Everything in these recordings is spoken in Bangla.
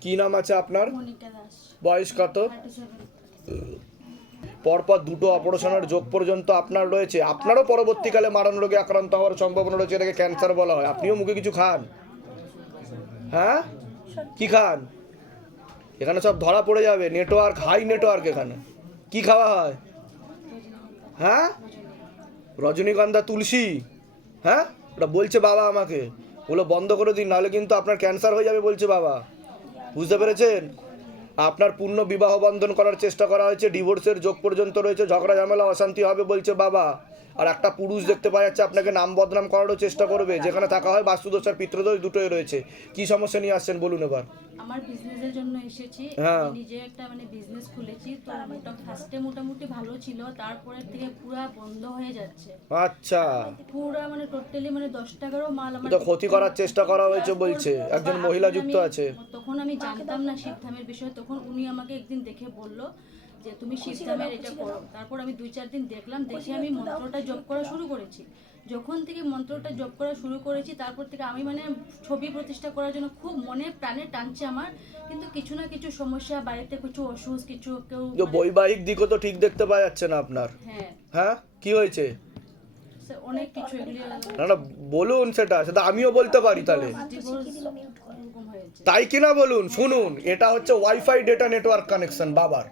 কি নাম আছে আপনার? বয়স কত? পরপর দুটো অপারেশনের যোগ পর্যন্ত আপনার রয়েছে। আপনারও পরবর্তীকালে মারণ রোগে আক্রান্ত হওয়ার সম্ভাবনা রয়েছে এটাকে ক্যান্সার বলা হয়। আপনিও মুখে কিছু খান? হ্যাঁ? কি খান? এখানে সব ধরা পড়ে যাবে। নেটওয়ার্ক হাই নেটওয়ার্ক এখানে। কি খাওয়া হয়? হ্যাঁ? রজনীগন্ধা তুলসী। হ্যাঁ? ওটা বলছে বাবা আমাকে। ওগুলো বন্ধ করে দিন নাহলে কিন্তু আপনার ক্যান্সার হয়ে যাবে বলছে বাবা। বুঝতে পেরেছেন? আপনার পূর্ণ বিবাহ বন্ধন করার চেষ্টা করা হয়েছে, ডিভোর্সের যোগ পর্যন্ত রয়েছে, ঝগড়া, ঝামেলা, অশান্তি হবে বলছে বাবা। আর একটা পুরুষ দেখতে পাওয়া যাচ্ছে, আপনাকে নাম বদনাম করারও চেষ্টা করবে, যেখানে থাকা হয় বাস্তুদোষ আর পিত্রদোষ দুটোই রয়েছে। কি সমস্যা নিয়ে আসছেন বলুন এবার। আমার বিজনেসের জন্য এসেছি হ্যাঁ। আমি নিজে একটা মানে বিজনেস খুলেছি তো মোটা ফার্স্টে মোটামুটি ভালো ছিল তারপরের থেকে পুরা বন্ধ হয়ে যাচ্ছে। আচ্ছা। পুরা মানে টোটালি মানে দশ টাকারও মাল আমার তো ক্ষতি করার চেষ্টা করা হয়েছে বলছে একজন মহিলা যুক্ত আছে। তখন আমি জানতাম না শিবধামের বিষয়ে তখন উনি আমাকে একদিন দেখে বলল যে তুমি শিবধামের এটা করো। তারপর আমি দুই চার দিন দেখলাম দেখে আমি মন্ত্রটা জপ করা শুরু করেছি। যখন থেকে মন্ত্রটা জপ করা শুরু করেছি তারপর থেকে আমি মানে ছবি প্রতিষ্ঠা করার জন্য খুব মনে প্রাণে টানছে আমার। কিন্তু কিছু না কিছু সমস্যা বাড়িতে কিছু অসুখ কিছু কেউ মানে- বৈবাহিক দিকও তো ঠিক দেখতে পাওয়া যাচ্ছে না আপনার। হ্যাঁ। হ্যাঁ? কি হয়েছে? অনেক কিছু না না বলুন সেটা সেটা আমিও বলতে পারি তাহলে। হয়েছে। তাই কিনা বলুন শুনুন এটা হচ্ছে ওয়াইফাই ডেটা নেটওয়ার্ক কানেকশন বাবার।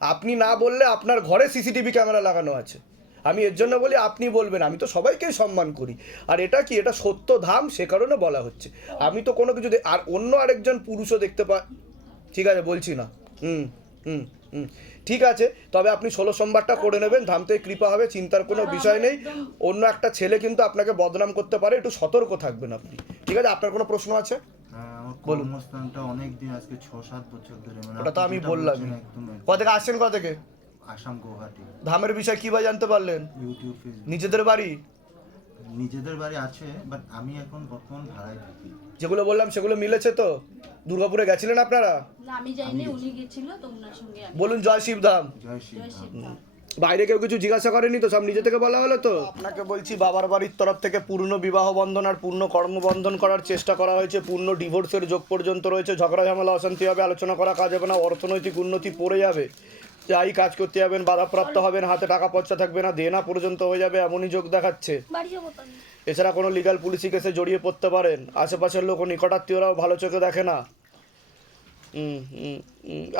আপনি না বললে আপনার ঘরে সিসিটিভি ক্যামেরা লাগানো আছে। আমি এর জন্য বলি আপনি বলবেন আমি তো সবাইকেই সম্মান করি। আর এটা কি এটা সত্য ধাম সে কারণে বলা হচ্ছে। আমি তো কোনো কিছু আর অন্য আরেকজন পুরুষও দেখতে পা ঠিক আছে বলছি না। হুম হুম হুম। ঠিক আছে তবে আপনি ষোলো সোমবারটা করে নেবেন ধামতে কৃপা হবে চিন্তার কোনো বিষয় নেই। অন্য একটা ছেলে কিন্তু আপনাকে বদনাম করতে পারে একটু সতর্ক থাকবেন আপনি। ঠিক আছে আপনার কোনো প্রশ্ন আছে? হ্যাঁ, বলুন। অনেক দিন আজকে ছ সাত বছর ধরে মানে ওটা তো আমি বললাম বললামই। বলছেন একদম একদম। ক থেকে আসছেন ক থেকে আসাম গুয়াহাটি। ধামের বিষয় কি বা জানতে পারলেন? YouTube Facebook. নিজেদের বাড়ি? নিজেদের বাড়ি আছে বাট আমি এখন বর্তমান ভাড়ায় থাকি। যেগুলো বললাম সেগুলো মিলেছে তো? দুর্গাপুরে গেছিলেন আপনারা? না আমি যাইনি উনি গেছিল তো ওনার সঙ্গে আমি বলুন জয় শিবধাম জয় শ্রী জয় শিবধাম বাইরে কেউ কিছু জিজ্ঞাসা করেনি তো? সব নিজে থেকে বলা হলো তো? আপনাকে বলছি বাবার বাড়ির তরফ থেকে পূর্ণ বিবাহ বন্ধন আর পূর্ণ কর্মবন্ধন করার চেষ্টা করা হয়েছে। পূর্ণ ডিভোর্সের যোগ পর্যন্ত রয়েছে। ঝগড়া ঝামেলা অশান্তি হবে আলোচনা করা কাজ হবে না। অর্থনৈতিক উন্নতি পড়ে যাবে। যাই কাজ করতে যাবেন বাধাপ্রাপ্ত হবেন হাতে টাকা পয়সা থাকবে না দেনা পর্যন্ত হয়ে যাবে এমনই যোগ দেখাচ্ছে। এছাড়া কোনো লিগাল পুলিশি কেসে জড়িয়ে পড়তে পারেন। আশেপাশের লোক নিকটাত্মীয়রাও ভালো চোখে দেখে না।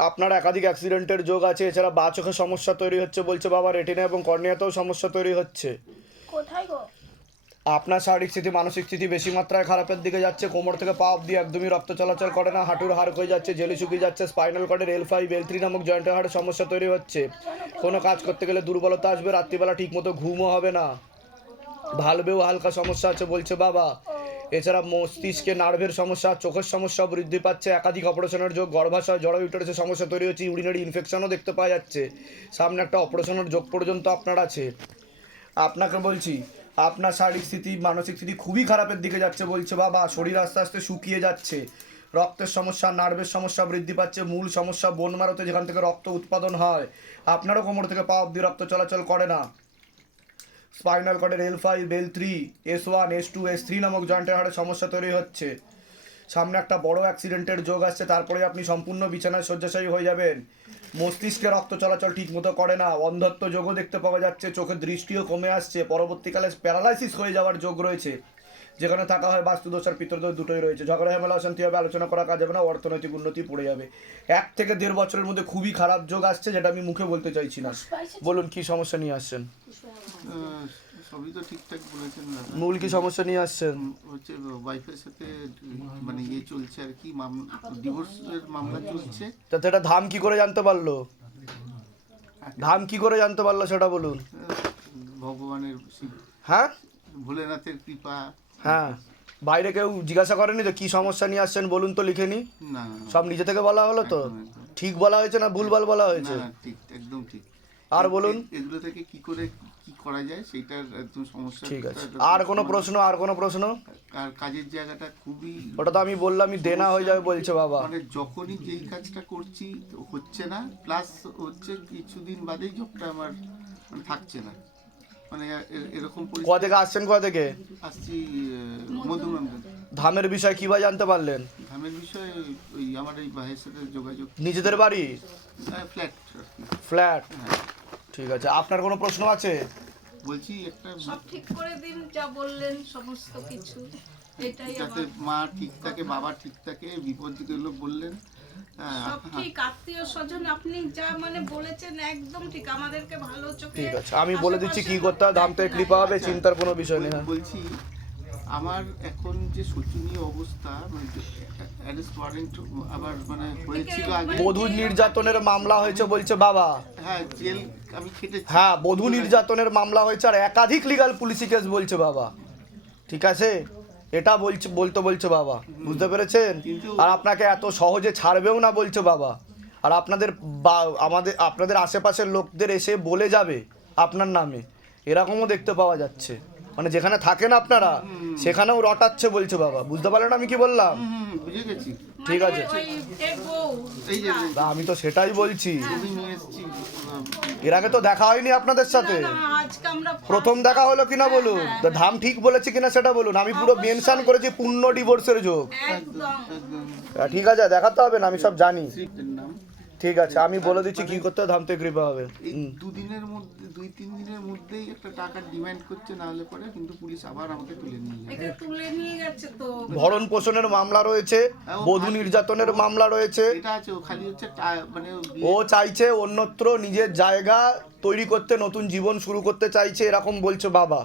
আপনার একাধিক অ্যাক্সিডেন্টের যোগ আছে এছাড়া বা চোখে সমস্যা তৈরি হচ্ছে বলছে বাবা রেটিনা এবং কর্নিয়াতেও সমস্যা তৈরি হচ্ছে। কোথায় গো? আপনার শারীরিক স্থিতি, মানসিক স্থিতি বেশি মাত্রায় খারাপের দিকে যাচ্ছে, কোমর থেকে পা অব্দি একদমই রক্ত চলাচল করে না, হাঁটুর হাড় হয়ে যাচ্ছে, জেলি শুকিয়ে যাচ্ছে স্পাইনাল কর্ডের এল ফাইভ এল থ্রি নামক জয়েন্টের হাড়ের সমস্যা তৈরি হচ্ছে। কোনো কাজ করতে গেলে দুর্বলতা আসবে, রাত্রিবেলা ঠিক মতো ঘুমও হবে না। ভালবেও হালকা সমস্যা আছে বলছে বাবা। এছাড়া মস্তিষ্কে নার্ভের সমস্যা, চোখের সমস্যা বৃদ্ধি পাচ্ছে, একাধিক অপারেশনের যোগ, গর্ভাশয় জড় ইউটারেসের সমস্যা তৈরি হচ্ছে ইউরিনারি ইনফেকশনও দেখতে পাওয়া যাচ্ছে। সামনে একটা অপারেশনের যোগ পর্যন্ত আপনার আছে। আপনাকে বলছি আপনার শারীরিক স্থিতি, মানসিক স্থিতি খুবই খারাপের দিকে যাচ্ছে বলছে বাবা। শরীর আস্তে আস্তে শুকিয়ে যাচ্ছে। রক্তের সমস্যা নার্ভের সমস্যা বৃদ্ধি পাচ্ছে, মূল সমস্যা বোন মারতে যেখান থেকে রক্ত উৎপাদন হয়। আপনারও কোমর থেকে পা অব্দি রক্ত চলাচল করে না। Spinal কর্ডের L five L three S one S two S three নামক জয়েন্টের হাড়ে সমস্যা তৈরি হচ্ছে। সামনে একটা বড় অ্যাক্সিডেন্টের যোগ আসছে তারপরে আপনি সম্পূর্ণ বিছানায় শয্যাশায়ী হয়ে যাবেন। মস্তিষ্কে রক্ত চলাচল ঠিক মতো করে না অন্ধত্ব যোগও দেখতে পাওয়া যাচ্ছে চোখের দৃষ্টিও কমে আসছে পরবর্তীকালে প্যারালাইসিস হয়ে যাওয়ার যোগ রয়েছে। যেখানে থাকা হয় বাস্তুদোষ আর পিতৃদোষ দুটোই রয়েছে। ঝগড়া ঝামেলা অশান্তি হবে আলোচনা করা কাজ হবে না অর্থনৈতিক উন্নতি পড়ে যাবে। এক থেকে দেড় বছরের মধ্যে খুবই খারাপ যোগ আসছে যেটা আমি মুখে বলতে চাইছি না। বলুন কি সমস্যা নিয়ে আসছেন? সবই তো ঠিকঠাক বলেছেন দাদা। মূল কি সমস্যা নিয়ে আসছেন? হচ্ছে ওয়াইফের সাথে মানে ইয়ে চলছে আর কি ডিভোর্সের মামলা চলছে। তা এটা ধাম কি করে জানতে পারল? ধাম কি করে জানতে পারল সেটা বলুন। ভগবানের হ্যাঁ? ভোলেনাথের কৃপা। হ্যাঁ। বাইরে কেউ জিজ্ঞাসা করেনি তো কি সমস্যা নিয়ে আসছেন বলুন তো লিখে নি। সব নিজে থেকে বলা হলো তো। ঠিক বলা হয়েছে না ভুলভাল বলা হয়েছে? ঠিক একদম ঠিক। আর বলুন। এগুলো থেকে কি করে কি করা যায় সেটার একদম সমস্যা ঠিক আছে। আর কোনো প্রশ্ন আর কোনো প্রশ্ন? আর কাজের জায়গাটা খুবই ওটা তো আমি বললামই দেনা হয়ে যাবে বলছে বাবা। মানে যখনই যেই কাজটা করছি হচ্ছে না প্লাস হচ্ছে কিছুদিন বাদেই জবটা আমার মানে থাকছে না। মানে এরকম কোথা থেকে আসছেন কোথা থেকে? আসছি মধুনন্দন ধামের বিষয় কী বা জানতে পারলেন? ধামের বিষয়ে ওই আমার এই ভাইয়ের সাথে যোগাযোগ নিজেদের বাড়ি? ফ্ল্যাট ফ্ল্যাট হ্যাঁ। ঠিক আছে আপনার কোনো প্রশ্ন আছে? বলছি একটা সব ঠিক করে দিন যা বললেন সমস্ত কিছু। এটাই যাতে আমার। মা ঠিক থাকে বাবা ঠিক থাকে বিপদ বললেন। হ্যাঁ, সব ঠিক আত্মীয় স্বজন আপনি যা মানে বলেছেন একদম ঠিক। আমাদেরকে ভালো চোখে ঠিক আছে আমি বলে দিচ্ছি কি করতে হবে কৃপা চিন্তার কোনো বিষয় নেই হ্যাঁ। বলছি আমার এখন যে শোচনীয় অবস্থা মানে মানে হয়েছিল আগে। বধূ নির্যাতনের মামলা হয়েছে বলছে বাবা। হ্যাঁ হ্যাঁ বধূ নির্যাতনের মামলা হয়েছে আর একাধিক লিগাল পুলিশি কেস বলছে বাবা। ঠিক আছে? এটা বলছে বলতে বলছে বাবা। বুঝতে পেরেছেন? আর আপনাকে এত সহজে ছাড়বেও না বলছে বাবা। আর আপনাদের বা- আমাদের আপনাদের আশেপাশের লোকদের এসে বলে যাবে আপনার নামে। এরকমও দেখতে পাওয়া যাচ্ছে। মানে যেখানে থাকেন আপনারা সেখানেও রটাচ্ছে বলছে বাবা। বুঝতে পারলেন আমি কি বললাম? বুঝে গেছি। ঠিক মানে আছে। না, আমি তো সেটাই বলছি। আহ, এর আগে তো দেখা হয়নি আপনাদের সাথে। আজকে আমরা প্রথম দেখা হলো কিনা বলুন? তো ধাম ঠিক বলেছে কিনা সেটা বলুন। আমি পুরো মেনশন করেছি পূর্ণ ডিভোর্সের যোগ। একদম। হ্যাঁ, ঠিক আছে দেখাতে হবে না আমি সব জানি। নাম। ঠিক আছে আমি বলে দিচ্ছি কি করতে হবে ধাম থেকে কৃপা হবে। এই দুদিনের মধ্যে দুই তিন দিনের মধ্যেই একটা টাকা ডিমান্ড করছে না হলে পরে কিন্তু পুলিশ আবার আমাকে তুলে নিয়ে যাবে। তুলে নিয়ে গেছে তো। ভরণ পোষণের মামলা রয়েছে বধূ নির্যাতনের মামলা রয়েছে। এটা আছে ও খালি হচ্ছে মানে ও চাইছে অন্যত্র নিজের জায়গা তৈরি করতে নতুন জীবন শুরু করতে চাইছে এরকম বলছে বাবা।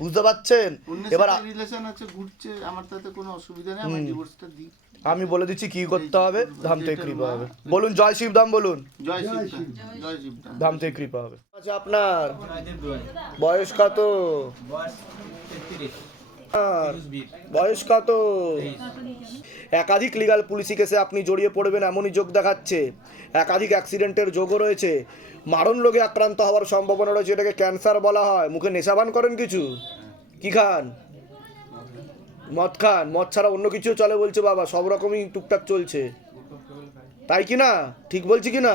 বুঝতে পারছেন? এবার রিলেশন আছে ঘুরছে আমার তাতে কোনো অসুবিধা নেই আমার ডিভোর্সটা দিই আমি বলে দিচ্ছি কি করতে হবে? ধাম থেকে কৃপা হবে। বলুন জয় শিব ধাম বলুন। ধাম থেকে কৃপা হবে। আচ্ছা আপনার বয়স কত? বয়স কত? একাধিক লিগাল পুলিশি কেসে আপনি জড়িয়ে পড়বেন এমনই যোগ দেখাচ্ছে। একাধিক অ্যাক্সিডেন্টের যোগও রয়েছে। মারণ রোগে আক্রান্ত হওয়ার সম্ভাবনা রয়েছে এটাকে ক্যান্সার বলা হয়। মুখে নেশাবান করেন কিছু? কি খান? মদ খান, মদ ছাড়া অন্য কিছু চলে বলছে বাবা, সব রকমই টুকটাক চলছে। তাই কি না? ঠিক বলছি কি না?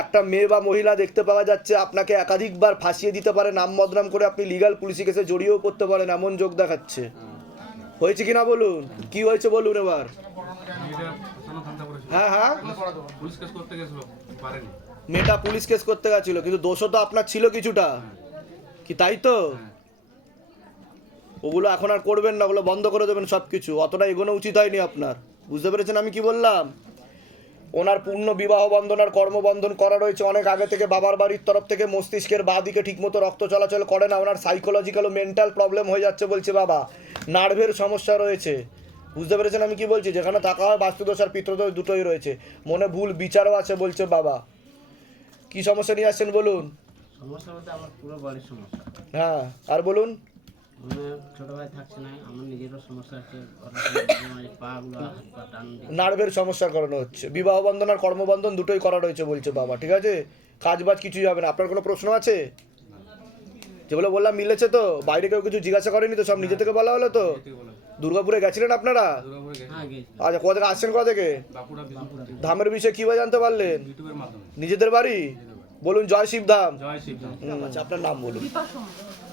একটা মেয়ে বা মহিলা দেখতে পাওয়া যাচ্ছে, আপনাকে একাধিকবার ফাঁসিয়ে দিতে পারে, নাম বদনাম করে আপনি লিগাল পুলিশি কেসে জড়িয়েও করতে পারেন, এমন যোগ দেখাচ্ছে। হয়েছে কি না বলুন? কি হয়েছে বলুন এবার? হ্যাঁ হ্যাঁ। মেয়েটা পুলিশ কেস করতে গেছিল, কিন্তু দোষও তো আপনার ছিল কিছুটা। কি তাই তো? ওগুলো এখন আর করবেন না ওগুলো বন্ধ করে দেবেন সব কিছু অতটা এগোনো উচিত হয়নি আপনার। বুঝতে পেরেছেন আমি কি বললাম? ওনার পূর্ণ বিবাহ বন্ধন আর কর্মবন্ধন করা রয়েছে। অনেক আগে থেকে বাবার বাড়ির তরফ থেকে মস্তিষ্কের বাঁ দিকে ঠিকমতো রক্ত চলাচল করে না। ওনার সাইকোলজিক্যাল ও মেন্টাল প্রবলেম হয়ে যাচ্ছে বলছে বাবা। নার্ভের সমস্যা রয়েছে। বুঝতে পেরেছেন আমি কি বলছি? যেখানে থাকা হয় বাস্তুদোষ আর পিত্রদোষ দুটোই রয়েছে। মনে ভুল বিচারও আছে বলছে বাবা। কি সমস্যা নিয়ে আসছেন বলুন? হ্যাঁ আর বলুন? ছোট ভাই থাকছে না আমার নিজেরও সমস্যা আছে আমার এই পাগুলো হাত পা টান দিয়ে। নার্ভের সমস্যার কারণে হচ্ছে। বিবাহ বন্ধন আর কর্মবন্ধন দুটোই করা রয়েছে বলছে বাবা ঠিক আছে? কাজ বাজ কিছুই হবে না। আপনার কোনো প্রশ্ন আছে? যেগুলো বললাম মিলেছে তো বাইরে কেউ কিছু জিজ্ঞাসা করেনি তো সব নিজে থেকে বলা হলো তো? দুর্গাপুরে গেছিলেন আপনারা? হ্যাঁ আচ্ছা কোথা থেকে আসছেন কোথা থেকে? ধামের বিষয়ে কীভাবে জানতে পারলেন? নিজেদের বাড়ি? বলুন জয় শিব ধাম জয় শিব হুম, আচ্ছা আপনার নাম বলুন।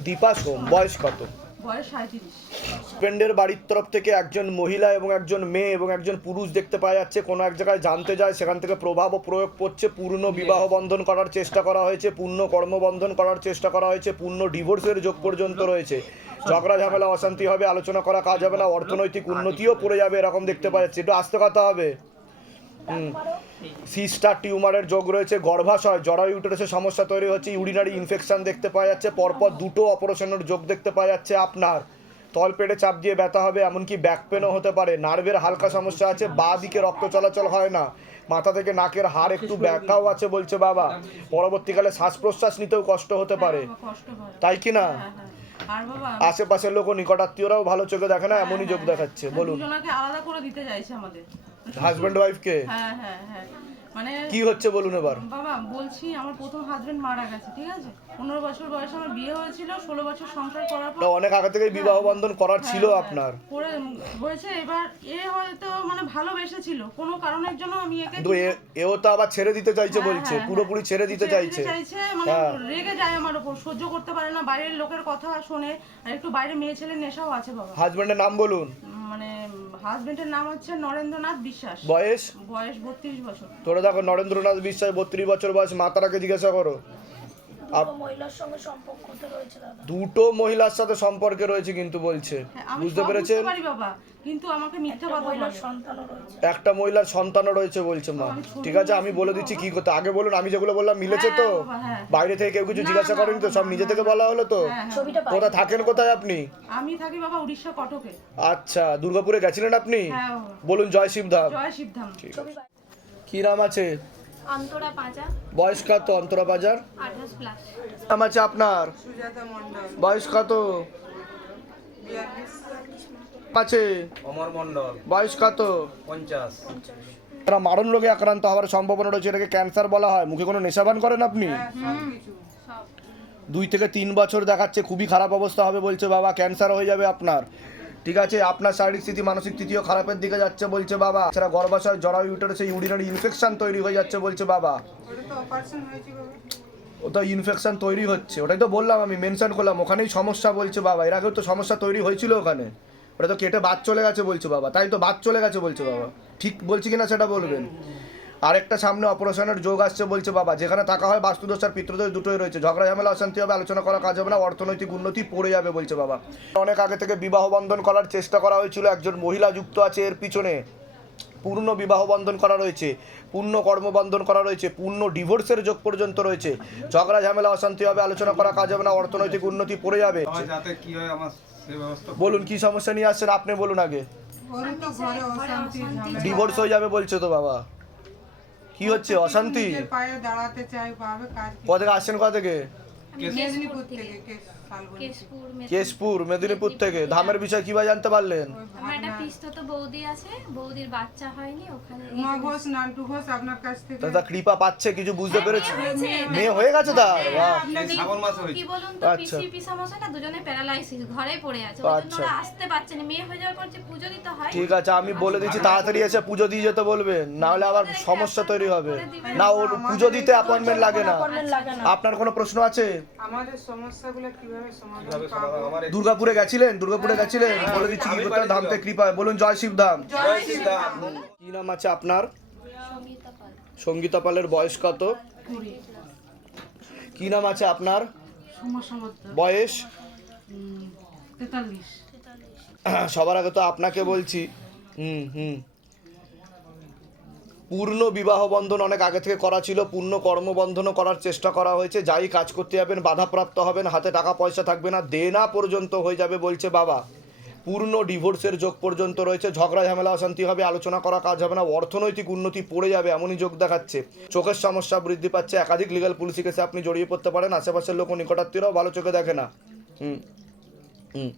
দীপা সোম বয়স কত? বয়স সাঁত্রিশ বাড়ির তরফ থেকে একজন মহিলা এবং একজন মেয়ে এবং একজন পুরুষ দেখতে পাওয়া যাচ্ছে। কোনো এক জায়গায় জানতে যায় সেখান থেকে প্রভাব ও প্রয়োগ করছে। পূর্ণ বিবাহ বন্ধন করার চেষ্টা করা হয়েছে পূর্ণ কর্মবন্ধন করার চেষ্টা করা হয়েছে পূর্ণ ডিভোর্সের যোগ পর্যন্ত রয়েছে। ঝগড়া ঝামেলা অশান্তি হবে আলোচনা করা কাজ হবে না অর্থনৈতিক উন্নতিও পড়ে যাবে এরকম দেখতে পাওয়া যাচ্ছে। একটু আস্তে কথা হবে। সিস্টার টিউমারের যোগ রয়েছে গর্ভাশয় জরা ইউটারাসের সমস্যা তৈরি হচ্ছে ইউরিনারি ইনফেকশন দেখতে পাওয়া যাচ্ছে পরপর দুটো অপারেশনের যোগ দেখতে পাওয়া যাচ্ছে আপনার। তলপেটে চাপ দিয়ে ব্যথা হবে এমনকি ব্যাক পেনও হতে পারে নার্ভের হালকা সমস্যা আছে বা দিকে রক্ত চলাচল হয় না মাথা থেকে নাকের হাড় একটু ব্যাকাও আছে বলছে বাবা পরবর্তীকালে শ্বাস প্রশ্বাস নিতেও কষ্ট হতে পারে। কষ্ট হয়। তাই কি না? হ্যাঁ, হ্যাঁ। আশেপাশের লোক নিকটাত্মীয়রাও ভালো চোখে দেখে না এমনই যোগ দেখাচ্ছে বলুন। আলাদা করে দিতে চাইছে আমাদের। হাজব্যান্ড ওয়াইফকে হ্যাঁ হ্যাঁ হ্যাঁ। মানে কি হচ্ছে বলুন এবার? বাবা বলছি আমার প্রথম হাজবেন্ড মারা গেছে ঠিক আছে? পনেরো বছর বয়সে আমার বিয়ে হয়েছিল ষোলো বছর সংসার করার পর অনেক আগে থেকেই বিবাহ বন্ধন করার ছিল আপনার। করে হয়েছে এবার এ হয়তো মানে ভালোবেসেছিল কোনো কারণের জন্য আমি একে কিন্তু এ- এও তো আবার ছেড়ে দিতে চাইছে হ্যাঁ, বলছে হ্যাঁ, পুরোপুরি ছেড়ে দিতে চাইছে। চাইছে মানে হ্যাঁ। রেগে যায় আমার উপর সহ্য করতে পারে না বাইরের লোকের কথা শোনে আর একটু বাইরে মেয়ে ছেলের নেশাও আছে বাবা। হাজব্যান্ডের নাম বলুন। মানে হাজবেন্ডের নাম হচ্ছে নরেন্দ্রনাথ বিশ্বাস। বয়স? বয়স বত্রিশ বছর। তোরা দেখো নরেন্দ্রনাথ বিশ্বাস বত্রিশ বছর বয়স মাতারাকে জিজ্ঞাসা করো। মহিলার সঙ্গে সম্পর্ক রয়েছে দাদা। দুটো মহিলার সাথে সম্পর্কে রয়েছে কিন্তু বলছে। হ্যাঁ, বুঝতে পেরেছেন? বাবা কিন্তু আমাকে মিথ্যা কথা মহিলার সন্তানও রয়েছে। একটা মহিলার সন্তানও রয়েছে বলছে মা। ঠিক আছে আমি বলে দিচ্ছি কি করতে আগে বলুন আমি যেগুলো বললাম মিলেছে তো? হ্যাঁ, বাবা, হ্যাঁ। বাইরে থেকে কেউ কিছু জিজ্ঞাসা করেনি তো? সব নিজে থেকে বলা হলো তো? কোথায় থাকেন কোথায় আপনি? আমি থাকি বাবা উড়িষ্যা কটকে। আচ্ছা দুর্গাপুরে গেছিলেন আপনি? হ্যাঁ বলুন জয় শিবধাম। জয় শিবধাম। কি নাম আছে? অন্তরা বয়স কত অন্তরা বাজার? প্লাস নাম আছে আপনার? বয়স কত? আছে? অমর মন্ডল বয়স কত? পঞ্চাশ। তারা মারণ রোগে আক্রান্ত হওয়ার সম্ভাবনা রয়েছে এটাকে ক্যান্সার বলা হয়। মুখে কোনো নেশাবান করেন আপনি? দুই থেকে তিন বছর দেখাচ্ছে খুবই খারাপ অবস্থা হবে বলছে বাবা ক্যান্সার হয়ে যাবে আপনার। ঠিক আছে আপনার শারীরিক স্থিতি মানসিক স্থিতিও খারাপের দিকে যাচ্ছে বলছে বাবা। এছাড়া গর্ভাশয় জরায়ু ইউটারাসে ইউরিনারি ইনফেকশন তৈরি হয়ে যাচ্ছে বলছে বাবা। ওটা ইনফেকশন তৈরি হচ্ছে। ওটাই তো বললাম আমি মেনশন করলাম। ওখানেই সমস্যা বলছে বাবা। এর আগেও তো সমস্যা তৈরি হয়েছিল ওখানে। ওটা তো কেটে বাদ চলে গেছে বলছে বাবা। তাই তো বাদ চলে গেছে বলছে বাবা। ঠিক বলছি কিনা সেটা বলবেন? আরেকটা সামনে অপারেশনের যোগ আসছে বলছে বাবা। যেখানে থাকা হয় বাস্তুদোষ আর পিতৃদোষ দুটোই রয়েছে। ঝগড়া ঝামেলা অশান্তি হবে আলোচনা করা কাজ হবে না অর্থনৈতিক উন্নতি পড়ে যাবে বলছে বাবা। অনেক আগে থেকে বিবাহ বন্ধন করার চেষ্টা করা হয়েছিল একজন মহিলা যুক্ত আছে এর পিছনে। পূর্ণ বিবাহ বন্ধন করা রয়েছে পূর্ণ কর্মবন্ধন করা রয়েছে পূর্ণ ডিভোর্সের যোগ পর্যন্ত রয়েছে। ঝগড়া ঝামেলা অশান্তি হবে আলোচনা করা কাজ হবে না অর্থনৈতিক উন্নতি পড়ে যাবে। আমার যাতে কি হয় আমার সে ব্যবস্থা বলুন কি সমস্যা নিয়ে আসছেন? আপনি বলুন আগে। ডিভোর্স হয়ে যাবে বলছে তো বাবা। কি হচ্ছে? অশান্তি। পায়ে দাঁড়াতে চাই পাবে কাজ কোথা থেকে আসছেন? কোথা থেকে? কেশপুর মেদিনীপুর। থেকে ধামের বিষয় কীভাবে জানতে পারলেন? আমার একটা পিস্তত বৌদি আছে বৌদির বাচ্চা হয়নি ওখানে উমা ঘোষ নান্টু ঘোষ আপনার কাছ থেকে দাদা কৃপা পাচ্ছে কিছু বুঝতে পেরেছি? মেয়ে হয়ে গেছে তা বাহ। শ্রাবণ মাসে হয়েছে। কি বলুন তো আচ্ছা। পিসি পিসামশাই না দুজনে প্যারালাইসিস ঘরে পড়ে আছে। ওই জন্য আচ্ছা। আসতে পারছে না। মেয়ে হয়ে যাওয়ার পর যে পুজো দিতে হয় ঠিক আছে আমি বলে দিচ্ছি তাড়াতাড়ি এসে পুজো দিয়ে যেতে বলবেন না হলে আবার সমস্যা তৈরি হবে। না ওর পুজো দিতে অ্যাপয়েন্টমেন্ট লাগে না। আপনার কোনো প্রশ্ন আছে? আমাদের সমস্যাগুলো কীভাবে সমাধান পাবো? সমাধান? আমার এই- দুর্গাপুরে গেছিলেন? দুর্গাপুরে গেছিলেন? বলে দিচ্ছি কি করতে? হবে, ধাম থেকে কৃপায় বলুন জয় শিব ধাম। কি নাম আছে আপনার? সঙ্গীতা পালের বয়স কত? কি নাম আছে আপনার? বয়স? সবার আগে তো আপনাকে বলছি। হুম হুম। পূর্ণ বিবাহ বন্ধন অনেক আগে থেকে করা ছিল, পূর্ণ কর্মবন্ধনও করার চেষ্টা করা হয়েছে। যাই কাজ করতে যাবেন, বাধাপ্রাপ্ত হবেন, হাতে টাকা পয়সা থাকবে না দেনা পর্যন্ত হয়ে যাবে বলছে বাবা। পূর্ণ ডিভোর্সের যোগ পর্যন্ত রয়েছে, ঝগড়া, ঝামেলা, অশান্তি হবে, আলোচনা করা কাজ হবে না, অর্থনৈতিক উন্নতি পড়ে যাবে, এমনই যোগ দেখাচ্ছে। চোখের সমস্যা বৃদ্ধি পাচ্ছে, একাধিক লিগাল পুলিশি কেসে আপনি জড়িয়ে পড়তে পারেন, আশেপাশের লোক ও নিকটাত্মীয়রাও ভালো চোখে দেখে না। হুম হুম।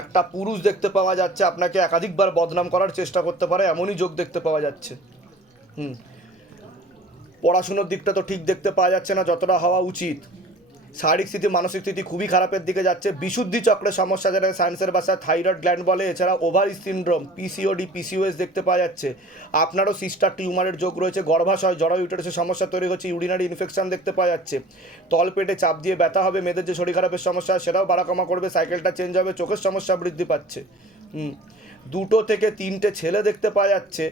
একটা পুরুষ দেখতে পাওয়া যাচ্ছে, আপনাকে একাধিকবার বদনাম করার চেষ্টা করতে পারে, এমনই যোগ দেখতে পাওয়া যাচ্ছে। পড়াশুনোর দিকটা তো ঠিক দেখতে পাওয়া যাচ্ছে না, যতটা হওয়া উচিত। শারীরিক স্থিতি, মানসিক স্থিতি খুবই খারাপের দিকে যাচ্ছে। বিশুদ্ধি চক্রের সমস্যা যেটা, সায়েন্সের ভাষায় থাইরয়েড গ্ল্যান্ড বলে, এছাড়া ওভার সিনড্রোম পিসিওডি পিসিওএস দেখতে পাওয়া যাচ্ছে। আপনারও সিস্টার টিউমারের যোগ রয়েছে, গর্ভাশয়, জরায়ু ইউটারাসের সমস্যা তৈরি হচ্ছে, ইউরিনারি ইনফেকশন দেখতে পাওয়া যাচ্ছে। তল পেটে চাপ দিয়ে ব্যথা হবে, মেয়েদের যে শরীর খারাপের সমস্যা, সেটাও বাড়াকমা করবে, সাইকেলটা চেঞ্জ হবে, চোখের সমস্যা বৃদ্ধি পাচ্ছে। দুটো থেকে তিনটে ছেলে দেখতে পাওয়া যাচ্ছে।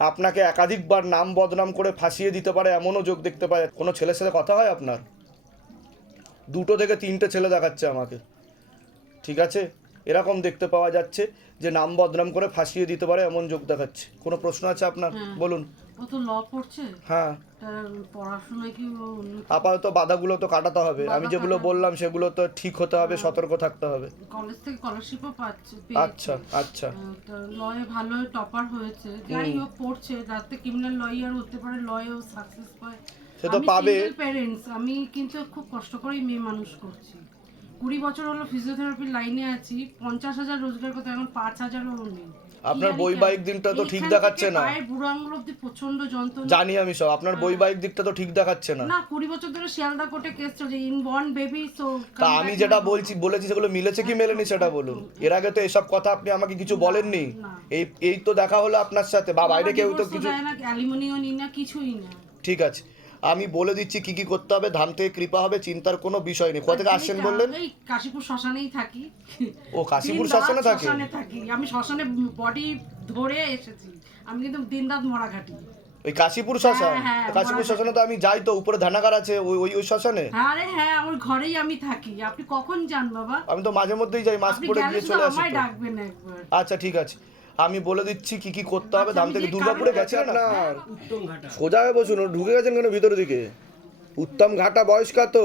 আপনাকে একাধিকবার নাম বদনাম করে ফাঁসিয়ে দিতে পারে, এমনও যোগ দেখতে পারে কোনো ছেলের সাথে কথা হয় আপনার? দুটো থেকে তিনটে ছেলে দেখাচ্ছে আমাকে। ঠিক আছে? এরকম দেখতে পাওয়া যাচ্ছে যে নাম বদনাম করে ফাঁসিয়ে দিতে পারে এমন যোগ দেখাচ্ছে। কোনো প্রশ্ন আছে আপনার? বলুন। হ্যাঁ। ও উন্নতি আপাতত বাধাগুলো তো কাটাতে হবে। আমি যেগুলো বললাম সেগুলো তো ঠিক হতে হবে সতর্ক থাকতে হবে। কলেজ থেকে স্কলারশিপও পাচ্ছে আচ্ছা আচ্ছা। লয়ে ভালো টপার হয়েছে। যাই হোক পড়ছে। যাতে ক্রিমিনাল লয়ার হতে পারে লয়েও সাকসেস পায়। সে তো পাবে। প্যারেন্টস আমি কিন্তু খুব কষ্ট করেই মেয়ে মানুষ করছি। কুড়ি বছর হলো ফিজিওথেরাপির লাইনে আছি পঞ্চাশ হাজার রোজগার করতে এখন পাঁচ হাজারও নেই। আপনার বৈবাহিক। দিনটা তো ঠিক দেখাচ্ছে না। পায়ের বুড়ো আঙুল অব্দি প্রচণ্ড যন্ত্রণা। জানি আমি সব আপনার বৈবাহিক দিকটা তো ঠিক দেখাচ্ছে না। না কুড়ি বছর ধরে শিয়ালদা কোর্টে কেস চলছে ইনবর্ন বেবি সো তা আমি যেটা বলছি বলেছি সেগুলো মিলেছে কি মেলেনি সেটা বলুন। এর আগে তো এসব কথা আপনি আমাকে কিছু বলেননি। এই এই তো দেখা হলো আপনার সাথে। বা বাইরে কেউ তো কিছু না অ্যালুমিনিয়াম নি না কিছুই না। ঠিক আছে। আমি বলে দিচ্ছি কি কি করতে হবে ধাম থেকে কৃপা হবে চিন্তার কোনো বিষয় নেই। কোথা থেকে আসছেন বললেন? এই কাশীপুর শ্মশানেই থাকি। ও, কাশীপুর শ্মশানে থাকে? শ্মশানে থাকি। আমি শ্মশানে বডি ধরে এসেছি। আমি কিন্তু দিনরাত মরা ঘাটি ওই কাশীপুর শ্মশান? হ্যাঁ, হ্যাঁ, কাশীপুর শ্মশানে তো আমি যাই তো উপরে ধানাগার আছে ওই ওই ওই শ্মশানে? আরে হ্যাঁ আমার ঘরেই আমি থাকি। আপনি কখন যান বাবা? আমি তো মাঝে মধ্যেই যাই মাস্ক পরে গিয়ে চলে আসি আমায় ডাকবেন একবার। আচ্ছা ঠিক আছে। আমি বলে দিচ্ছি কি কি করতে হবে। আচ্ছা, ধাম থেকে দুর্গাপুরে গেছিলেন আপনার উত্তম ঘাটা। সোজা হয়ে বসুন ও ঢুকে গেছেন কেন ভিতরের দিকে? উত্তম ঘাটা বয়স কত?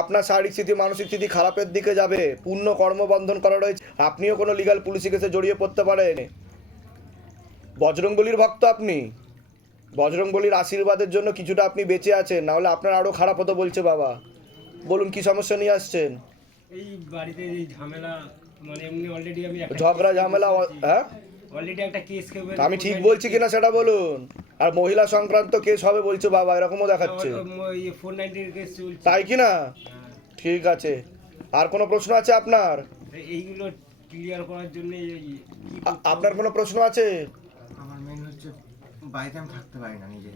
আপনার শারীরিক স্থিতি মানসিক স্থিতি খারাপের দিকে যাবে। পূর্ণ কর্মবন্ধন করা রয়েছে। আপনিও কোনো লিগাল পুলিশি কেসে জড়িয়ে পড়তে পারেন। বজরংবলির ভক্ত আপনি? বজরংবলির আশীর্বাদের জন্য কিছুটা আপনি বেঁচে আছেন। নাহলে আপনার আরও খারাপ হতো বলছে বাবা। বলুন কি সমস্যা নিয়ে আসছেন? এই বাড়িতে এই ঝামেলা মানে এমনি অলরেডি আমি ঝগড়া ঝামেলা হ্যাঁ? অলরেডি একটা কেস আমি ঠিক বলছি কিনা সেটা বলুন? আর মহিলা সংক্রান্ত কেস হবে বলছে বাবা এরকমও দেখাচ্ছে। তাই কি না ঠিক আছে। আর কোনো প্রশ্ন আছে আপনার? এইগুলো ক্লিয়ার করার জন্য আপনার কোনো প্রশ্ন আছে? আমার মেন হচ্ছে বাড়িতে আমি থাকতে পারি না নিজে।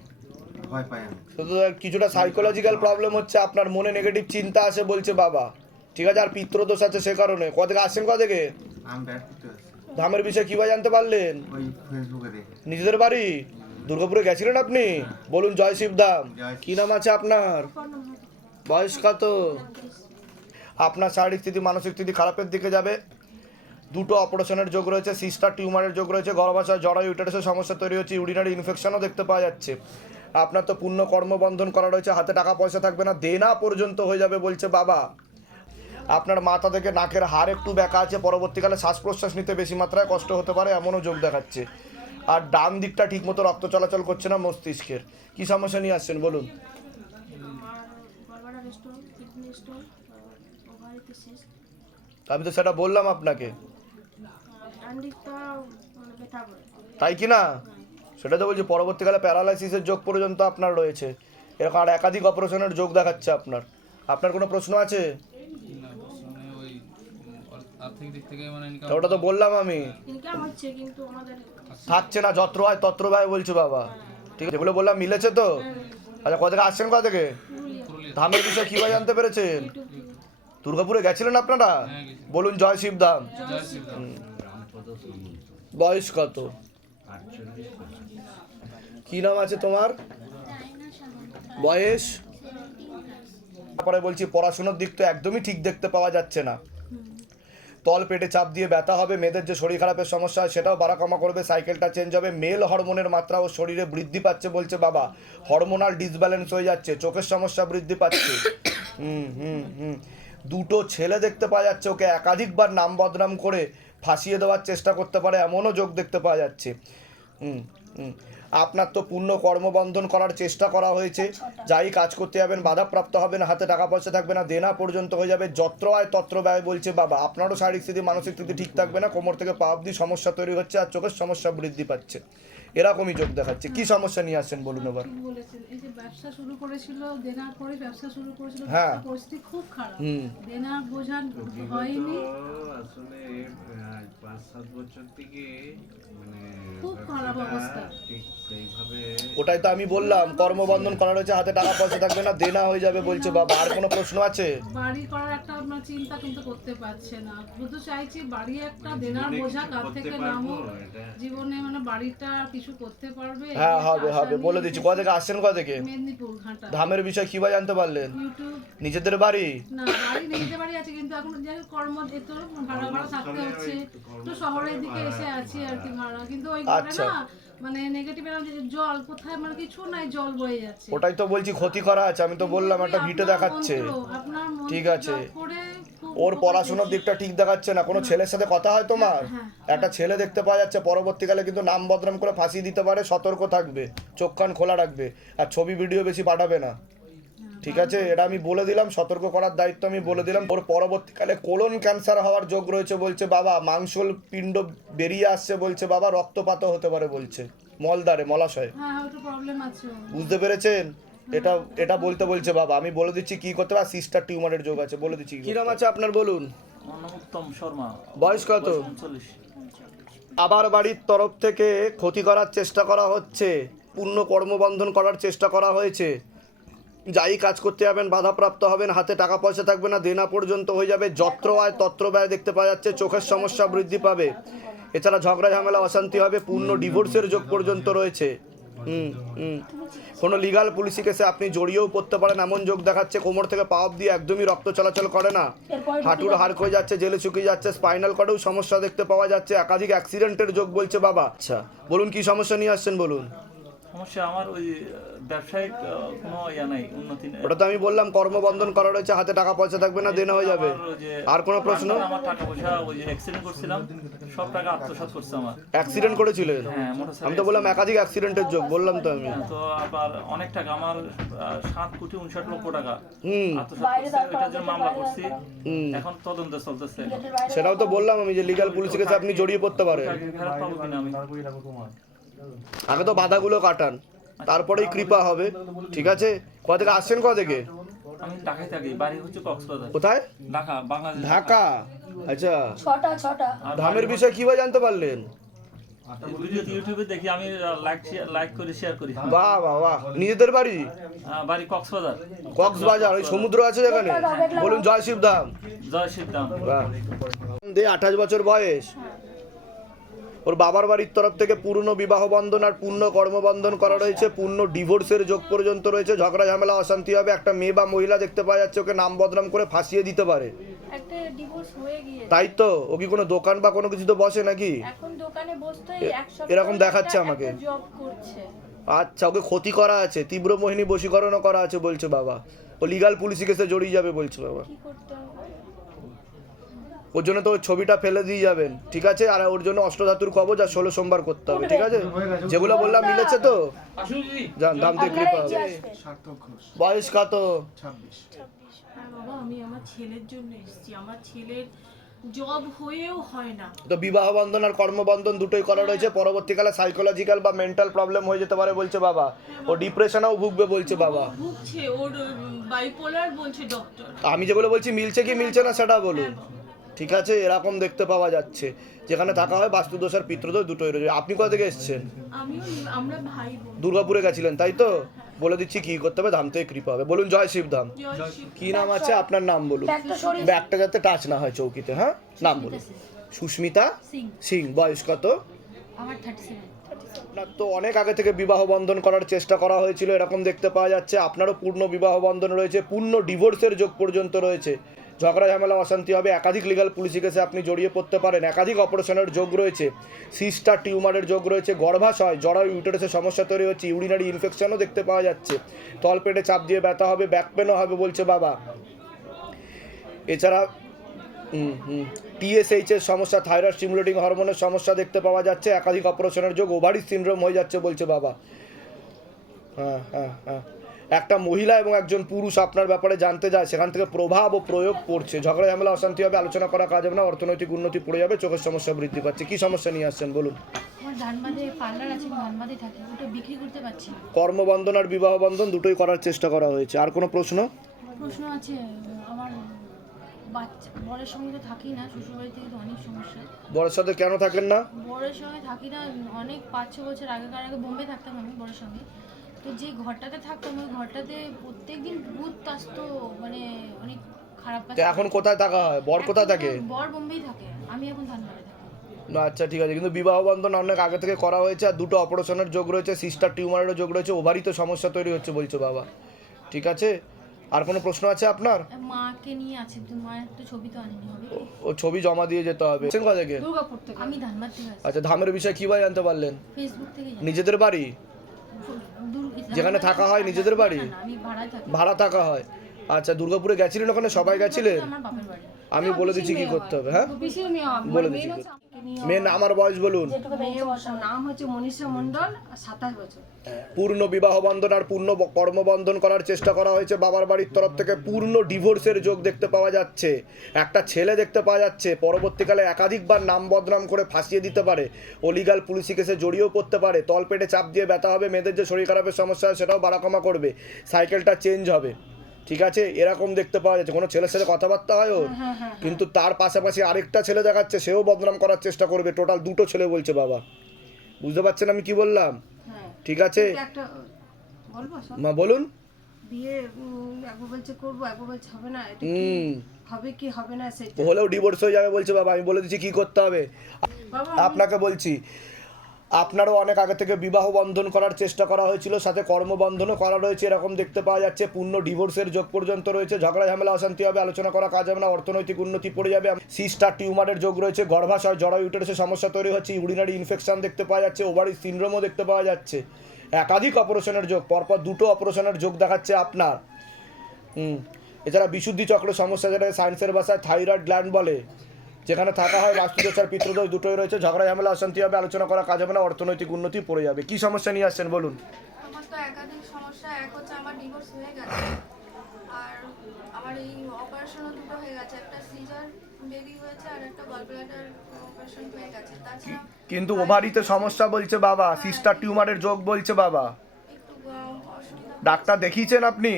ভয় পাই আমি। শুধু কিছুটা সাইকোলজিক্যাল প্রবলেম হচ্ছে আপনার মনে নেগেটিভ চিন্তা আসে বলছে বাবা। ঠিক আছে আর পিত্রদোষ আছে সে কারণে। ক থেকে আসছেন ক থেকে? ধামের বিষয়ে কীভাবে জানতে পারলেন? নিজেদের বাড়ি? দুর্গাপুরে গেছিলেন আপনি? বলুন জয় শিবধাম জয় কি নাম আছে আপনার? বয়স কত? আপনার শারীরিক স্থিতি মানসিক স্থিতি খারাপের দিকে যাবে। দুটো অপারেশনের যোগ রয়েছে সিস্টার টিউমারের যোগ রয়েছে গর্ভাশয় জরায়ু ইউটারাসের সমস্যা তৈরি হচ্ছে ইউরিনারি ইনফেকশনও দেখতে পাওয়া যাচ্ছে। আপনার তো পূর্ণ কর্মবন্ধন করা রয়েছে হাতে টাকা পয়সা থাকবে না দেনা পর্যন্ত হয়ে যাবে বলছে বাবা। আপনার মাথা থেকে নাকের হাড় একটু ব্যাকা আছে, পরবর্তীকালে শ্বাস প্রশ্বাস নিতে বেশি মাত্রায় কষ্ট হতে পারে, এমনও যোগ দেখাচ্ছে। আর ডান দিকটা ঠিকমতো রক্ত চলাচল করছে না মস্তিষ্কের। কি সমস্যা নিয়ে আসছেন, বলুন। আমি তো সেটা বললাম আপনাকে। তাই কি না? সেটা তো বলছি, পরবর্তীকালে প্যারালাইসিসের যোগ পর্যন্ত আপনার রয়েছে। এরকম আর একাধিক অপারেশনের যোগ দেখাচ্ছে আপনার। আপনার কোনো প্রশ্ন আছে? আর্থিক দিক থেকে মানে তা ওটা তো বললাম আমি। থাকছে না যত্র হয় তত্র ব্যয় বলছে বাবা। ঠিক আছে যেগুলো বললাম মিলেছে তো? আচ্ছা কোথা থেকে আসছেন কোথা থেকে? ধামের বিষয়ে কীভাবে জানতে পেরেছেন? দুর্গাপুরে গেছিলেন আপনারা? বলুন জয় শিব ধাম। বয়স কত? কি নাম আছে তোমার? বয়স? তারপরে বলছি পড়াশোনার দিক তো একদমই ঠিক দেখতে পাওয়া যাচ্ছে না। তল পেটে চাপ দিয়ে ব্যথা হবে, মেয়েদের যে শরীর খারাপের সমস্যা সেটাও বাড়া কমা করবে, সাইকেলটা চেঞ্জ হবে, মেল হরমোনের মাত্রা ও শরীরে বৃদ্ধি পাচ্ছে বলছে বাবা। হরমোনাল ডিসব্যালেন্স হয়ে যাচ্ছে, চোখের সমস্যা বৃদ্ধি পাচ্ছে। হুম হুম হুম। দুটো ছেলে দেখতে পাওয়া যাচ্ছে, ওকে একাধিকবার নাম বদনাম করে ফাঁসিয়ে দেওয়ার চেষ্টা করতে পারে, এমনও যোগ দেখতে পাওয়া যাচ্ছে। হুম। আপনার তো পূর্ণ কর্মবন্ধন করার চেষ্টা করা হয়েছে। যাই কাজ করতে যাবেন, বাধাপ্রাপ্ত হবেন, হাতে টাকা পয়সা থাকবে না, দেনা পর্যন্ত হয়ে যাবে, যত্র আয় তত্র ব্যয় বলছে বাবা। আপনারও শারীরিক স্থিতি, মানসিক স্থিতি ঠিক থাকবে না, কোমর থেকে পা অব্দি সমস্যা তৈরি হচ্ছে আর চোখের সমস্যা বৃদ্ধি পাচ্ছে। এরকমই যোগ দেখাচ্ছে। কি সমস্যা নিয়ে আসছেন বলুন এবার? বলেছেন? এই যে ব্যবসা শুরু করেছিল দেনার পরে ব্যবসা শুরু করেছিল হ্যাঁ। পরিস্থিতি খুব খারাপ। হুম। দেনার হয়নি। আসলে পাঁচ সাত বছর থেকে মানে খুব খারাপ অবস্থা। ওটাই তো আমি বললাম কর্মবন্ধন করা রয়েছে হাতে টাকা পয়সা থাকবে না দেনা হয়ে যাবে বলছে বাবা আর কোনো প্রশ্ন আছে? বাড়ি করার একটা আমরা চিন্তা কিন্তু করতে পারছে না। শুধু চাইছি বাড়ি একটা দেনার বোঝা কার থেকে নামো জীবনে মানে বাড়িটা কিছু করতে পারবে? হ্যাঁ হবে হবে। বলে দিচ্ছি। কোথা থেকে আসছেন কোথা থেকে? মেদিনীপুর ঘাটা ধামের বিষয় কীভাবে জানতে পারলেন? নিজেদের বাড়ি? না বাড়ি নিজেদের বাড়ি আছে কিন্তু এখন যে কর্ম এত ভাড়া ভাড়া থাকতে হচ্ছে। তো শহরের দিকে এসে আছি আর কি ভাড়া। কিন্তু ওই আচ্ছা। না মানে নেগেটিভ জল কোথায় মানে কিছু নাই জল বয়ে যাচ্ছে। ওটাই তো বলছি ক্ষতি করা আছে। আমি তো বললাম একটা ভিটে দেখাচ্ছে। আপনার ঠিক আছে। করে ওর পড়াশোনার দিকটা ঠিক দেখাচ্ছে না। কোনো ছেলের সাথে কথা হয় তোমার? হ্যাঁ, একটা ছেলে দেখতে পাওয়া যাচ্ছে পরবর্তীকালে কিন্তু নাম বদনাম করে ফাঁসি দিতে পারে সতর্ক থাকবে চোখ কান খোলা রাখবে আর ছবি ভিডিও বেশি পাঠাবে না। ঠিক আছে? এটা আমি বলে দিলাম সতর্ক করার দায়িত্ব আমি বলে দিলাম। ওর পরবর্তীকালে কোলন ক্যান্সার হওয়ার যোগ রয়েছে বলছে বাবা মাংসল পিণ্ড বেরিয়ে আসছে বলছে বাবা রক্তপাতও হতে পারে বলছে মলদারে মলাশয়। হ্যাঁ। বুঝতে পেরেছেন? এটা এটা বলতে বলছে বাবা। আমি বলে দিচ্ছি কি করতে হবে সিস্টার টিউমারের যোগ আছে বলে দিচ্ছি কি নাম আছে আপনার বলুন? উত্তম শর্মা। বয়স কত? আবার বাড়ির তরফ থেকে ক্ষতি করার চেষ্টা করা হচ্ছে পূর্ণ কর্মবন্ধন করার চেষ্টা করা হয়েছে। যাই কাজ করতে যাবেন বাধাপ্রাপ্ত হবেন হাতে টাকা পয়সা থাকবে না দেনা পর্যন্ত হয়ে যাবে যত্র আয় তত্র ব্যয় দেখতে পাওয়া যাচ্ছে চোখের সমস্যা বৃদ্ধি পাবে। এছাড়া ঝগড়া ঝামেলা অশান্তি হবে পূর্ণ ডিভোর্সের যোগ পর্যন্ত রয়েছে। হুম হুম। কোনো লিগাল পুলিশি কেসে আপনি জড়িয়েও পড়তে পারেন এমন যোগ দেখাচ্ছে কোমর থেকে পা অব্দি একদমই রক্ত চলাচল করে না। হাঁটুর হাড় হয়ে যাচ্ছে জেলে শুকিয়ে যাচ্ছে স্পাইনাল কর্ডেও সমস্যা দেখতে পাওয়া যাচ্ছে একাধিক অ্যাক্সিডেন্টের যোগ বলছে বাবা। আচ্ছা। বলুন কি সমস্যা নিয়ে আসছেন বলুন। সমস্যা আমার ওই ব্যবসায়িক কোনো ইয়া নাই উন্নতি ওটা তো আমি বললাম কর্মবন্ধন করা রয়েছে হাতে টাকা পয়সা থাকবে না দেনা হয়ে যাবে। আর কোনো প্রশ্ন? আমার টাকা পয়সা ওই যে অ্যাক্সিডেন্ট করছিলাম সব টাকা আত্মসাৎ করছে আমার। অ্যাক্সিডেন্ট করেছিলেন হ্যাঁ আমি তো বললাম একাধিক অ্যাক্সিডেন্টের যোগ বললাম তো আমি। তো আবার অনেক টাকা আমার সাত কোটি উনষাট লক্ষ টাকা হুম। আত্মসাৎ করছে ওইটার জন্য মামলা করছি। এখন তদন্ত চলতেছে। সেটাও তো বললাম আমি যে লিগাল পুলিশের কাছে আপনি জড়িয়ে পড়তে পারেন। আগে তো বাধাগুলো কাটান। তারপরেই কৃপা হবে। ঠিক আছে? কোথা থেকে আসছেন কোথা থেকে? আমি ঢাকায় থাকি। বাড়ি হচ্ছে কক্সবাজার। কোথায়? ঢাকা বাংলাদেশ। ঢাকা? আচ্ছা। ছটা ছটা। ধামের বিষয়ে কীভাবে জানতে পারলেন? ইউটিউবে দেখি। আমি লাইক লাইক করি শেয়ার করি। বাহ বাহ বাহ। নিজেদের বাড়ি? বাড়ি কক্সবাজার। কক্সবাজার ওই সমুদ্র আছে যেখানে? বলুন জয় শিবধাম জয় শিবধাম বাহ আঠাশ বছর বয়স। ওর বাবার বাড়ির তরফ থেকে পূর্ণ বিবাহ বন্ধন আর পূর্ণ কর্মবন্ধন করা রয়েছে। পূর্ণ ডিভোর্সের যোগ পর্যন্ত রয়েছে। ঝগড়া ঝামেলা অশান্তি হবে। একটা মেয়ে বা মহিলা দেখতে পাওয়া যাচ্ছে ওকে নাম বদনাম করে ফাঁসিয়ে দিতে পারে। তাই তো? ও কি কোনো দোকান বা কোনো কিছু তো বসে নাকি? এরকম দেখাচ্ছে আমাকে। আচ্ছা ওকে ক্ষতি করা আছে। তীব্র মোহিনী বশীকরণও করা আছে বলছে বাবা। ও লিগাল পুলিশি কেসে জড়িয়ে যাবে বলছে বাবা। ওর জন্য তো ওই ছবিটা ফেলে দিয়ে যাবেন ঠিক আছে? আর ওর জন্য অষ্টধাতুর কবচ আর ষোলো সোমবার করতে হবে ঠিক আছে? যেগুলো বললাম মিলেছে তো? যান দাম দিয়ে কৃপা হবে। বয়স কত তো বিবাহ বন্ধন আর কর্মবন্ধন দুটোই করা রয়েছে পরবর্তীকালে সাইকোলজিক্যাল বা মেন্টাল প্রবলেম হয়ে যেতে পারে বলছে বাবা। ও ডিপ্রেশনেও ভুগবে বলছে বাবা। ভুগছে ওর বাইপোলার বলছে ডক্টর আমি যেগুলো বলছি মিলছে কি মিলছে না সেটা বলুন। ঠিক আছে? এরকম দেখতে পাওয়া যাচ্ছে। যেখানে থাকা হয় বাস্তুদোষ আর পিতৃদোষ দুটোই রয়েছে। আপনি কোথা থেকে এসেছেন? আমিও আমরা ভাই বোন। দুর্গাপুরে গেছিলেন তাই তো? বলে দিচ্ছি কি করতে হবে ধাম থেকে কৃপা হবে। বলুন জয় শিব কি নাম আছে? আপনার নাম বলুন। ব্যাগটা যাতে টাচ না হয় চৌকিতে হ্যাঁ? নাম বলুন। সুস্মিতা সিং। সিং বয়স কত? আমার আপনার তো অনেক আগে থেকে বিবাহ বন্ধন করার চেষ্টা করা হয়েছিল এরকম দেখতে পাওয়া যাচ্ছে। আপনারও পূর্ণ বিবাহ বন্ধন রয়েছে পূর্ণ ডিভোর্সের যোগ পর্যন্ত রয়েছে। ঝগড়া ঝামেলা, অশান্তি হবে, একাধিক লিগাল পুলিশি কেসে আপনি জড়িয়ে পড়তে পারেন। একাধিক অপারেশনের যোগ রয়েছে। সিস্টার টিউমারের যোগ রয়েছে, গর্ভাশয় জরায়ু ইউটারাসের সমস্যা তৈরি হচ্ছে ইউরিনারি ইনফেকশনও দেখতে পাওয়া যাচ্ছে। তলপেটে চাপ দিয়ে ব্যথা হবে ব্যাক পেনও হবে বলছে বাবা। এছাড়া হুম হুম টিএসএইচ এর সমস্যা থাইরয়েড স্টিমুলেটিং হরমোনের সমস্যা দেখতে পাওয়া যাচ্ছে, একাধিক অপারেশনের যোগ ওভারি সিনড্রোম হয়ে যাচ্ছে বলছে বাবা। হ্যাঁ হ্যাঁ হ্যাঁ। একটা মহিলা এবং একজন পুরুষ আপনার ব্যাপারে জানতে যায় সেখান থেকে প্রভাব ও প্রয়োগ পড়ছে। ঝগড়া ঝামেলা অশান্তি হবে আলোচনা করা কাজ হবে না অর্থনৈতিক উন্নতি পড়ে যাবে চোখের সমস্যা বৃদ্ধি পাচ্ছে। কি সমস্যা নিয়ে আসছেন বলুন? কর্মবন্ধন আর বিবাহ বন্ধন দুটোই করার চেষ্টা করা হয়েছে। আর কোনো প্রশ্ন? প্রশ্ন আছে আমার বাচ্চা বরের সঙ্গে তো থাকি না শ্বশুরবাড়ি থেকে তো অনেক সমস্যা। বরের সাথে কেন থাকেন না? বরের সঙ্গে থাকি না অনেক পাঁচ ছ বছর আগেকার আগে বোম্বে থাকতাম আমি বরের সঙ্গে। তো যে ঘরটাতে থাকতাম ওই ঘরটাতে প্রত্যেকদিন ভূত আসতো মানে অনেক খারাপ তো এখন কোথায় থাকা হয়? বর কোথায় থাকে? বর বোম্বেই থাকে আমি এখন ধানবাদে থাকি। না আচ্ছা ঠিক আছে কিন্তু বিবাহ বন্ধন অনেক আগে থেকে করা হয়েছে আর দুটো অপারেশনের যোগ রয়েছে সিস্টার টিউমারেরও যোগ রয়েছে ওভারই তো সমস্যা তৈরি হচ্ছে বলছো বাবা। ঠিক আছে? আর কোনো প্রশ্ন আছে আপনার? মাকে নিয়ে আছে তো মায়ের তো ছবি তো আনিনি হবে ও ছবি জমা দিয়ে যেতে হবে। কোথা থেকে? দুর্গাপুর থেকে। আমি ধানবাদ থেকে আচ্ছা ধামের বিষয়ে কীভাবে জানতে পারলেন? ফেসবুক থেকে নিজেদের বাড়ি? যেখানে থাকা হয় নিজেদের বাড়ি? ভাড়া থাকা হয়। আচ্ছা দুর্গাপুরে গেছিলেন ওখানে? সবাই গেছিলেন? আমি বলে দিচ্ছি কি করতে হবে হ্যাঁ? বলে দিচ্ছি নাম আর বয়স বলুন। নাম হচ্ছে মনীষা মণ্ডল সাতাশ বছর। পূর্ণ বিবাহ বন্ধন আর পূর্ণ কর্মবন্ধন করার চেষ্টা করা হয়েছে বাবার বাড়ির তরফ থেকে। পূর্ণ ডিভোর্সের যোগ দেখতে পাওয়া যাচ্ছে। একটা ছেলে দেখতে পাওয়া যাচ্ছে। পরবর্তীকালে একাধিকবার নাম বদনাম করে ফাঁসিয়ে দিতে পারে। অলিগাল পুলিশি কেসে জড়িয়েও পড়তে পারে। তলপেটে চাপ দিয়ে ব্যথা হবে মেয়েদের যে শরীর খারাপের সমস্যা হয় সেটাও বাড়াকমা করবে। সাইকেলটা চেঞ্জ হবে। ঠিক আছে? এরকম দেখতে পাওয়া যাচ্ছে। কোনো ছেলের সাথে কথাবার্তা হয় ওর? কিন্তু তার পাশাপাশি আরেকটা ছেলে দেখাচ্ছে সেও বদনাম করার চেষ্টা করবে। টোটাল দুটো ছেলে বলছে বাবা। বুঝতে পারছেন আমি কি বললাম? হ্যাঁ। ঠিক আছে? মা বলুন। বিয়ে একবার বলছে করব একবার বলছে হবে না। এটা হুম। হবে কি হবে না সেটা? হলেও ডিভোর্স হয়ে যাবে বলছে বাবা। আমি বলে দিচ্ছি কি করতে হবে। আপনাকে বলছি আপনারও অনেক আগে থেকে বিবাহ বন্ধন করার চেষ্টা করা হয়েছিল, সাথে কর্মবন্ধনও করা রয়েছে, এরকম দেখতে পাওয়া যাচ্ছে। পূর্ণ ডিভোর্সের যোগ পর্যন্ত রয়েছে। ঝগড়া, ঝামেলা, অশান্তি হবে, আলোচনা করা, কাজ হবে না, অর্থনৈতিক উন্নতি পড়ে যাবে। সিস্টার টিউমারের যোগ রয়েছে, গর্ভাশয় জড়া ইউটারাসের সমস্যা তৈরি হচ্ছে, ইউরিনারি ইনফেকশন দেখতে পাওয়া যাচ্ছে ওভারি সিনড্রোমও দেখতে পাওয়া যাচ্ছে। একাধিক অপারেশনের যোগ, পরপর দুটো অপারেশনের যোগ দেখাচ্ছে আপনার। এছাড়া বিশুদ্ধি চক্র সমস্যা যেটা সায়েন্সের ভাষায় থাইরয়েড গ্ল্যান্ড বলে। যেখানে থাকা হয় বাস্তুদোষ আর পিতৃদোষ দুটোই রয়েছে। ঝগড়া ঝামেলা অশান্তি হবে আলোচনা করা কাজ হবে না অর্থনৈতিক উন্নতি পড়ে যাবে। কি সমস্যা নিয়ে আসছেন বলুন? আমার তো একাধিক সমস্যা এক হচ্ছে আমার ডিভোর্স হয়ে গেছে আর আমার এই অপারেশনও দুটো হয়ে গেছে। একটা সিজার বেবি হয়েছে আর একটা গলব্লাডার অপারেশন হয়ে গেছে। তাছাড়া কিন্তু ওভারিতে সমস্যা বলছে বাবা সিস্টার টিউমারের যোগ বলছে বাবা। ডাক্তার দেখিয়েছেন আপনি?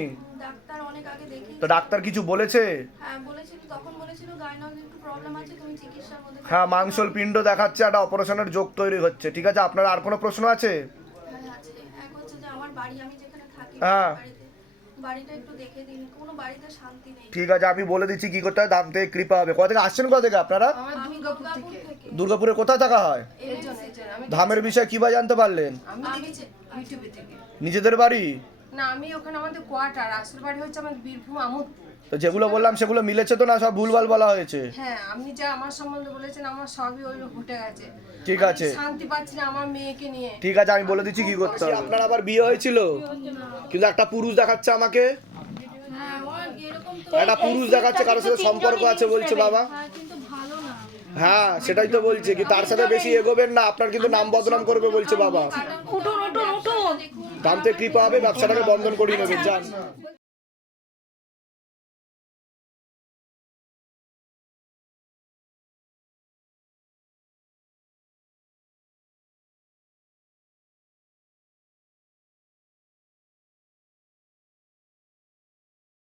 ডাক্তার অনেক আগে দেখি তো ডাক্তার কিছু বলেছে? হ্যাঁ বলেছিল তখন হ্যাঁ মাংসল পিণ্ড দেখাচ্ছে একটা অপারেশনের যোগ তৈরি হচ্ছে। ঠিক আছে আপনার আর কোনো প্রশ্ন আছে? হ্যাঁ আছে। এক হচ্ছে যে আমার বাড়ি আমি যেখানে থাকি হ্যাঁ। বাড়িতে বাড়িটা একটু দেখে দিন কোনো বাড়িতে শান্তি নেই। ঠিক আছে আমি বলে দিচ্ছি কি করতে হয় দাম থেকে কৃপা হবে। কোথা থেকে আসছেন কোথা থেকে আপনারা? দুর্গাপুর কোথায় থাকা হয়? ধামের বিষয়ে কিবা জানতে পারলেন? আমি আমি দেখেছি যে- ইউটিউবে থেকে। নিজেদের বাড়ি? না আমি ওখানে আমাদের কোয়ার্টার আসল বাড়ি হচ্ছে আমাদের বীরভূম আমোদপুর। তো যেগুলো বললাম সেগুলো মিলেছে তো না? সব ভুলভাল বলা হয়েছে। হ্যাঁ আপনি যা আমার সম্বন্ধে বলেছেন আমার সবই ওই ঘটে গেছে। ঠিক আছে। শান্তি পাচ্ছি না আমার মেয়েকে নিয়ে। ঠিক আছে আমি বলে দিচ্ছি কি করতে হবে। আপনার আবার বিয়ে হয়েছিল? কিন্তু একটা পুরুষ দেখাচ্ছে আমাকে? হ্যাঁ তো একটা পুরুষ দেখাচ্ছে কারোর সাথে সম্পর্ক আছে বলছে বাবা। হ্যাঁ কিন্তু ভালো না। হ্যাঁ সেটাই তো বলছে কি তার সাথে বেশি এগোবেন না আপনার কিন্তু নাম বদনাম করবে বলছে বাবা। উঠুন উঠুন উঠুন। দাম থেকে কৃপা হবে ব্যবসাটাকে বন্ধন করিয়ে নেবেন যান।